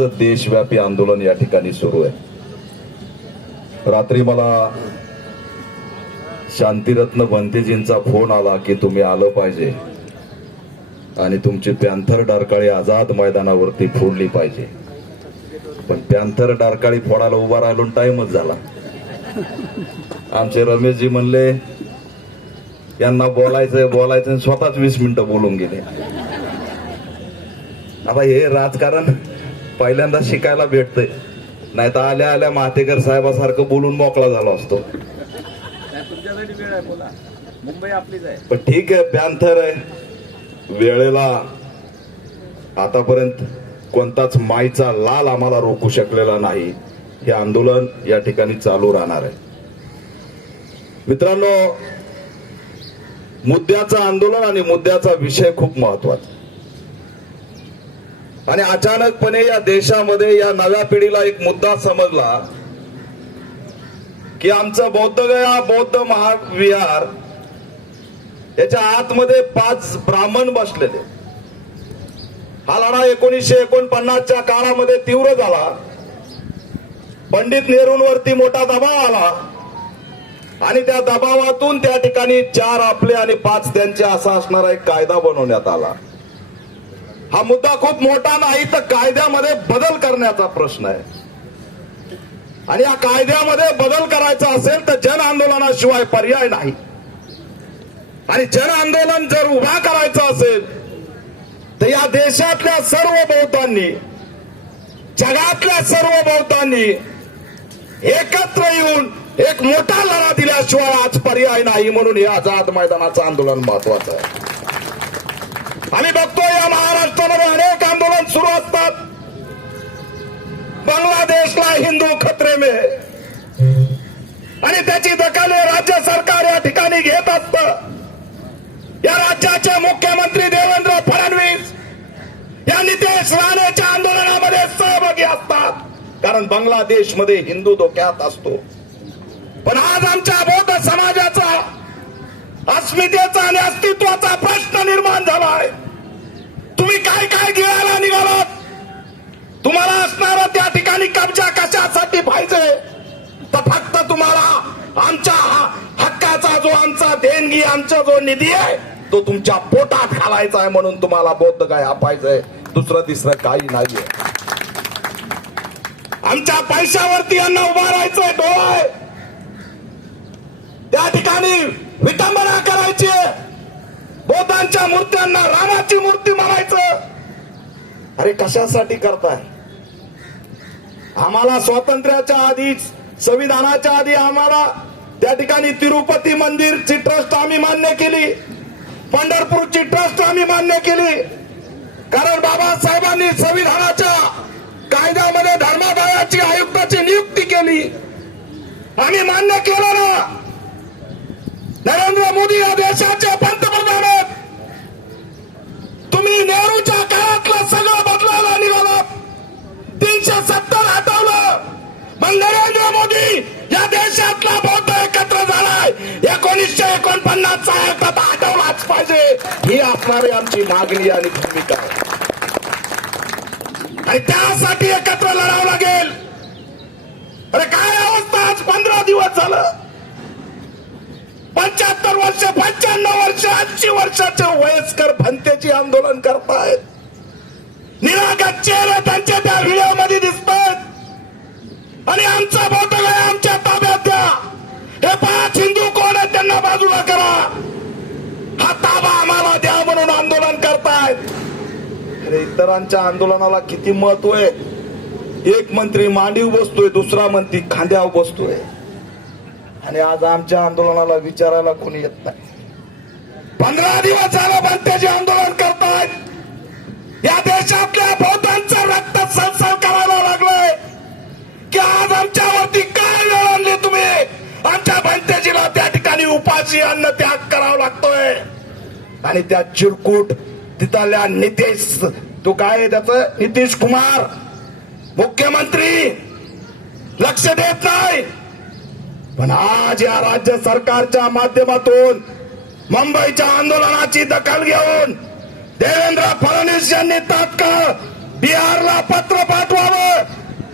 देशव्यापी आंदोलन या ठिकाणी सुरू आहे. रात्री मला शांतिरत्न भंतेजींचा फोन आला की तुम्ही आलं पाहिजे आणि तुमची पॅन्थर डारकाळी आझाद मैदानावरती फोडली पाहिजे. पण पॅन्थर डारकाळी फोडायला उभा राहिलो टाइमच झाला. आमचे रमेशजी म्हणले यांना बोलायचंय बोलायचं आणि स्वतःच वीस मिनिटं बोलून गेले. आता हे राजकारण पहिल्यांदा शिकायला भेटतंय. नाही तर आल्या आल्या मातेकर साहेबासारखं बोलून मोकळा झाला असतो. मुंबई आपलीच आहे. पण ठीक आहे पॅन्थर आहे. वेळेला आतापर्यंत कोणताच माईचा लाल आम्हाला रोखू शकलेला नाही. हे आंदोलन या ठिकाणी चालू राहणार आहे. मित्रांनो मुद्द्याचं आंदोलन आणि मुद्द्याचा विषय खूप महत्त्वाचा आणि अचानकपणे या देशामध्ये या नव्या पिढीला एक मुद्दा समजला की आमचं बौद्धगया बौद्ध महाविहार याच्या आतमध्ये पाच ब्राह्मण बसलेले. हा लढा एकोणीसशे एकोणपन्नासच्या काळामध्ये तीव्र झाला. पंडित नेहरूंवरती मोठा दबाव आला. आणि त्या दबावातून त्या ठिकाणी चार आपले आणि पाच त्यांचे असा असणारा एक कायदा बनवण्यात आला. हा मुद्दा खूप मोठा नाही तर कायद्यामध्ये बदल करण्याचा प्रश्न आहे. आणि या कायद्यामध्ये बदल करायचा असेल तर जन आंदोलनाशिवाय पर्याय नाही. आणि जन आंदोलन जर उभा करायचं असेल तर या देशातल्या सर्व बहुतांनी जगातल्या सर्व बहुतांनी एकत्र येऊन एक मोठा लढा दिल्याशिवाय आज पर्याय नाही म्हणून हे आझाद मैदानाचं आंदोलन महत्वाचं आहे. आम्ही बघतो भारतामध्ये अनेक आंदोलन सुरू असतात. बांगलादेशला हिंदू खतरे मे आणि त्याची दखल राज्य सरकार या ठिकाणी घेत असत. या राज्याचे मुख्यमंत्री देवेंद्र फडणवीस या नितेश राणेच्या आंदोलनामध्ये सहभागी असतात. कारण बांगलादेशमध्ये हिंदू धोक्यात असतो. पण आज आमच्या बौद्ध समाजाचा अस्मितेचा आणि अस्तित्वाचा प्रश्न निर्माण झाला आहे तुम्ही काय काय गिळायला निघालात तुम्हाला असणारा त्या ठिकाणी कब्जा कशासाठी पाहिजे. तर फक्त तुम्हाला आमच्या हक्काचा जो आमचा देणगी आमचा जो निधी आहे तो तुमच्या पोटात घालायचा आहे म्हणून तुम्हाला बौद्ध काय पाहिजे दुसरं तिसरं काही नाहीये. आमच्या पैशावरती यांना उभा राहायचंय डोळाय त्या ठिकाणी विटंबना करायची. बौद्धांच्या मूर्त्यांना रामाची मूर्ती म्हणायचं. अरे कशासाठी करताय? आम्हाला स्वातंत्र्याच्या आधीच संविधानाच्या आधी आम्हाला त्या ठिकाणी तिरुपती मंदिरची ट्रस्ट आम्ही मान्य केली. पंढरपूरची ट्रस्ट आम्ही मान्य केली. कारण बाबासाहेबांनी संविधानाच्या कायद्यामध्ये धर्मादायाची आयुक्ताची नियुक्ती केली. आम्ही मान्य केलं ना. नरेंद्र मोदी या देशाचे पंतप्रधान मग नरेंद्र मोदी या देशातला बौद्ध एकत्र झालाय. एकोणीसशे एकोणपन्नासचा ऍक्ट आता पाहिजे. ही असणारी आमची मागणी आणि भूमिका. आणि त्यासाठी एकत्र लढावं लागेल. अरे काय अवस्था आज? पंधरा दिवस झालं. पंच्याहत्तर वर्ष पंच्याण्णव वर्ष ऐंशी वर्षाचे वयस्कर भंतेची आंदोलन करतायत. निरागत चेहरे त्यांच्या त्या व्हिडिओमध्ये दिसतात आणि आमचा बौद्ध आमच्या ताब्यात द्या. हे पाच हिंदू कोण आहेत त्यांना बाजूला करा. हा ताबा आम्हाला द्या म्हणून आंदोलन करतायत. अरे इतरांच्या आंदोलनाला किती महत्त्व आहे? एक मंत्री मांडीव बसतोय दुसरा मंत्री खांद्यावर बसतोय. आणि आज आमच्या आंदोलनाला विचारायला कोणी येत नाही. पंधरा दिवस ठिकाणी अन्न त्याग करावा लागतोय. आणि त्या चिरकूट तिथल्या नितेश तो काय त्याच? नितीश कुमार. मुख्यमंत्री लक्ष देत नाही. पण आज या राज्य सरकारच्या माध्यमातून मुंबईच्या आंदोलनाची दखल घेऊन देवेंद्र फडणवीस यांनी तात्काळ बिहारला पत्र पाठवावं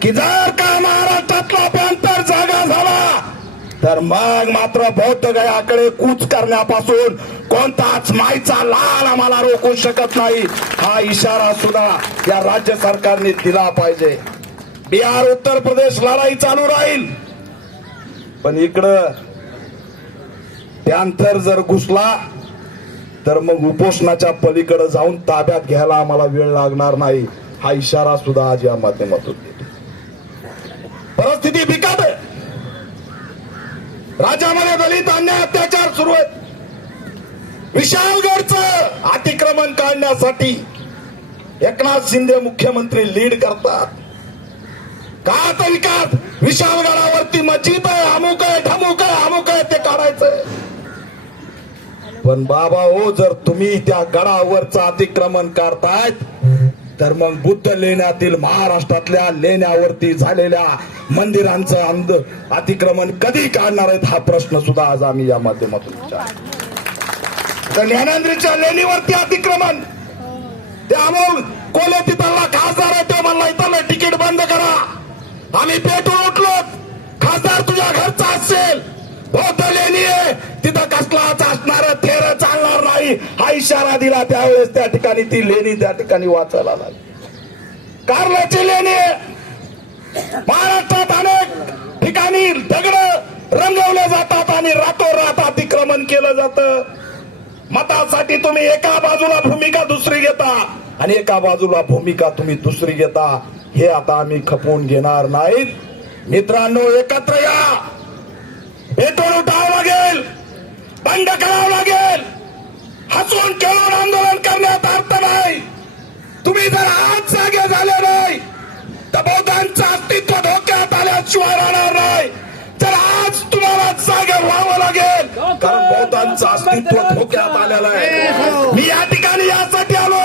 की जर का महाराष्ट्रातला प्रांत तर मग मात्र बौद्ध गयाकडे कूच करण्यापासून कोणताच माईचा लाल आम्हाला रोखू शकत नाही. हा इशारा सुद्धा या राज्य सरकारने दिला पाहिजे. बिहार उत्तर प्रदेश लढाई चालू राहील. पण इकडं त्यांतर जर घुसला तर मग उपोषणाच्या पलीकडे जाऊन ताब्यात घ्यायला आम्हाला वेळ लागणार नाही. हा इशारा सुद्धा आज या माध्यमातून देतो. परिस्थिती राज्यामध्ये दलित अन्याय अत्याचार सुरू आहेत. विशालगडचं अतिक्रमण काढण्यासाठी एकनाथ शिंदे मुख्यमंत्री लीड करतात. का तर विकास विशालगडावरती मस्जिद आहे अमुक आहे ठमुक आहे अमुक आहे ते काढायचंय. पण बाबा हो जर तुम्ही त्या गडावरचं अतिक्रमण काढतायत तर मग बुद्ध लेण्यातील महाराष्ट्रातल्या लेण्यावरती झालेल्या मंदिरांचं अंध अतिक्रमण कधी काढणार आहेत हा प्रश्न सुद्धा आज आम्ही या माध्यमातून विचार तर ज्ञानेंद्रीच्या लेणीवरती अतिक्रमण. ते कोले तिथला खासदार आहे ते म्हणला इथलं तिकीट बंद करा. आम्ही पेटून उठलो खासदार तुझ्या घरचा असेल. बौद्ध लेणी आहे. तिथं कसलाच असणार नाही हा इशारा दिला त्यावेळेस त्या ठिकाणी ती लेणी त्या ठिकाणी वाचायला लागली. कारल्याची लेणी महाराष्ट्रात अनेक ठिकाणी दगड रंगवले जातात आणि रातोरात अतिक्रमण केलं जातं. मतासाठी तुम्ही एका बाजूला भूमिका दुसरी घेता आणि एका बाजूला भूमिका तुम्ही दुसरी घेता. हे आता आम्ही खपवून घेणार नाहीत. मित्रांनो एकत्र या. भेटून उठावं लागेल. बंड करावं लागेल. हसून खेळून आंदोलन करण्यात अर्थ नाही. तुम्ही जर आज जागे झाले नाही तर बौद्धांचं अस्तित्व धोक्यात आल्याशिवाय राहणार नाही. तर आज तुम्हाला जागे व्हावं लागेल कारण बौद्धांचं अस्तित्व धोक्यात आलेलं आहे. मी या ठिकाणी यासाठी आलो.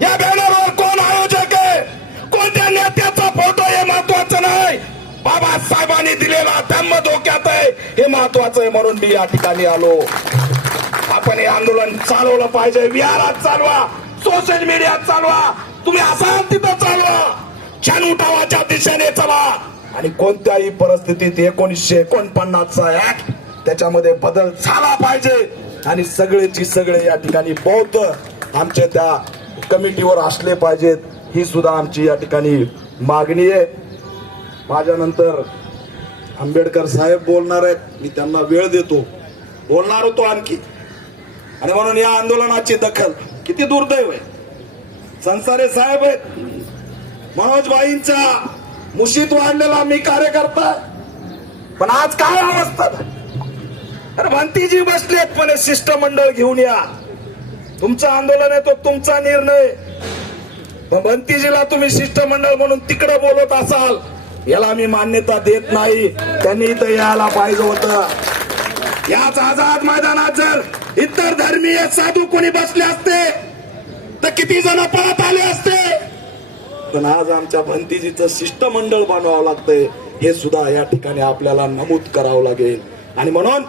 या बॅनरवर कोण आयोजक आहे? कोणत्या नेत्याचा फोटो हे महत्वाचं नाही. बाबासाहेबांनी दिलेला धम्म धोक्यात आहे हे महत्वाचं आहे म्हणून मी या ठिकाणी आलो. आपण हे आंदोलन चालवलं पाहिजे. विहारात चालवा. सोशल मीडियात चालवा. तुम्ही असाल तिथं चालवा. छान उठावाच्या दिशेने चला. आणि कोणत्याही परिस्थितीत एकोणीसशे एकोणपन्नासचा ऍक्ट त्याच्यामध्ये बदल झाला पाहिजे. आणि सगळेची सगळे या ठिकाणी बौद्ध आमच्या त्या कमिटीवर असले पाहिजेत. ही सुद्धा आमची या ठिकाणी मागणी आहे. माझ्यानंतर आंबेडकर साहेब बोलणार आहेत. मी त्यांना वेळ देतो. बोलणार होतो आणखी. आणि म्हणून या आंदोलनाची दखल किती दुर्दैव आहे. संसारे साहेब आहेत. मनोज भाईंचा मुशीत वाढलेला मी कार्यकर्ता पण आज काय अवस्था अरे भंतीजी बसलेत पण शिष्टमंडळ घेऊन या. तुमचं आंदोलन आहे तो तुमचा निर्णय भंतीजीला तुम्ही शिष्टमंडळ म्हणून तिकडे बोलत असाल याला मी मान्यता देत नाही. त्यांनी इथं यायला पाहिजे होत. याच आझाद मैदानात जर इतर धर्मीय साधू कोणी बसले असते तर किती जण पळत आले असते? पण आज आमच्या भंतीजीचं शिष्टमंडळ बनवावं लागतंय. हे सुद्धा या ठिकाणी आपल्याला नमूद करावं लागेल. आणि म्हणून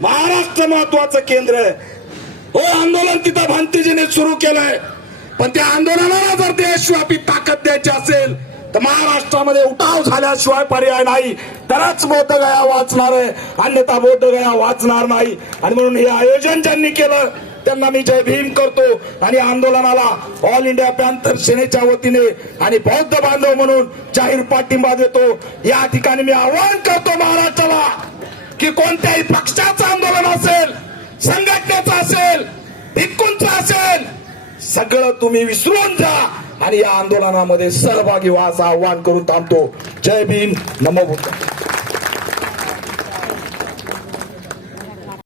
महाराष्ट्र महत्वाचं केंद्र आहे. हो आंदोलन तिथं भंतीजीने सुरू केलंय. पण त्या आंदोलनाला जर देशव्यापी ताकद द्यायची असेल तर महाराष्ट्रामध्ये उठाव झाल्याशिवाय पर्याय नाही. तरच बोधगया वाचणार आहे. अन्यथा बोधगया वाचणार नाही. आणि म्हणून हे आयोजन ज्यांनी केलं त्यांना मी जय भीम करतो. आणि आंदोलनाला ऑल इंडिया पॅन्थर सेनेच्या वतीने आणि बौद्ध बांधव म्हणून जाहीर पाठिंबा देतो. या ठिकाणी मी आवाहन करतो महाराष्ट्राला की कोणत्याही पक्षाचा आंदोलन असेल संघटनेचं असेल भिक्कूंचं असेल सगळं तुम्ही विसरून जा आणि या आंदोलनामध्ये सहभागी व्हा असं आवाहन करून थांबतो. जय भीम. नमो